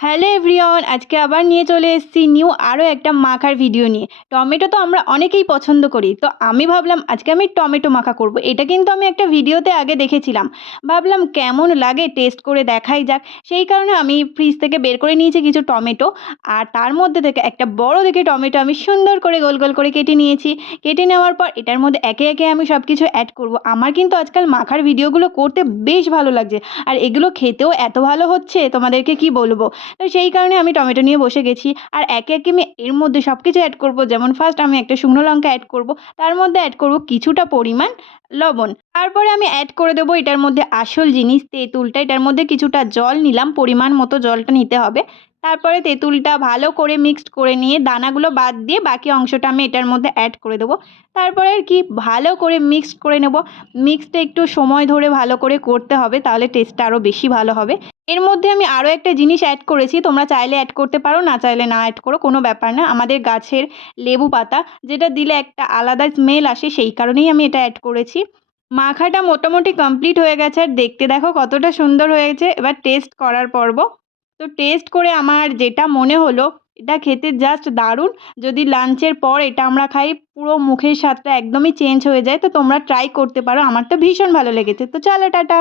Hello everyone, আজকে আবার নিয়ে চলে এসেছি নিউ আরও একটা মাখার ভিডিও নিয়ে। টমেটো তো আমরা অনেকেই পছন্দ করি, তো আমি ভাবলাম আজকে আমি টমেটো মাখা করব। এটা কিন্তু আমি একটা ভিডিওতে আগে দেখেছিলাম। ভাবলাম কেমন লাগে টেস্ট করে দেখাই যাক। সেই কারণে আমি ফ্রিজ থেকে বের করে নিয়েছি কিছু টমেটো, আর তার মধ্যে থেকে একটা বড় দেখে টমেটো আমি সুন্দর করে গোল গোল করে কেটে নিয়েছি। কেটে নেওয়ার পর এটার মধ্যে একে একে আমি সব কিছু অ্যাড করব। আমার কিন্তু আজকাল মাখার ভিডিওগুলো করতে বেশ ভালো লাগছে, আর এগুলো খেতেও এত ভালো হচ্ছে তোমাদেরকে কি বলবো। তো সেই কারণে আমি টমেটো নিয়ে বসে গেছি, আর একে একে আমি এর মধ্যে সব কিছু অ্যাড করব। যেমন ফার্স্ট আমি একটা শুকনো লঙ্কা অ্যাড করব, তার মধ্যে অ্যাড করব কিছুটা পরিমাণ লবণ। তারপরে আমি অ্যাড করে দেবো এটার মধ্যে আসল জিনিস তেঁতুলটা। এটার মধ্যে কিছুটা জল নিলাম, পরিমাণ মতো জলটা নিতে হবে। তারপরে তেঁতুলটা ভালো করে মিক্সড করে নিয়ে দানাগুলো বাদ দিয়ে বাকি অংশটা আমি এটার মধ্যে অ্যাড করে দেবো। তারপরে আর কি ভালো করে মিক্সড করে নেব। মিক্সটা একটু সময় ধরে ভালো করে করতে হবে, তাহলে টেস্টটা আরও বেশি ভালো হবে। এর মধ্যে আমি আরও একটা জিনিস অ্যাড করেছি, তোমরা চাইলে অ্যাড করতে পারো, না চাইলে না অ্যাড করো, কোনো ব্যাপার না। আমাদের গাছের লেবু পাতা, যেটা দিলে একটা আলাদা স্মেল আসে, সেই কারণেই আমি এটা অ্যাড করেছি। মাখাটা মোটামুটি কমপ্লিট হয়ে গেছে, আর দেখতে দেখো কতটা সুন্দর হয়েছে। এবার টেস্ট করার পর্ব। তো টেস্ট করে আমার যেটা মনে হলো, এটা খেতে জাস্ট দারুণ। যদি লাঞ্চের পর এটা আমরা খাই, পুরো মুখের স্বাদটা একদমই চেঞ্জ হয়ে যায়। তো তোমরা ট্রাই করতে পারো, আমার তো ভীষণ ভালো লেগেছে। তো চলো টাটা।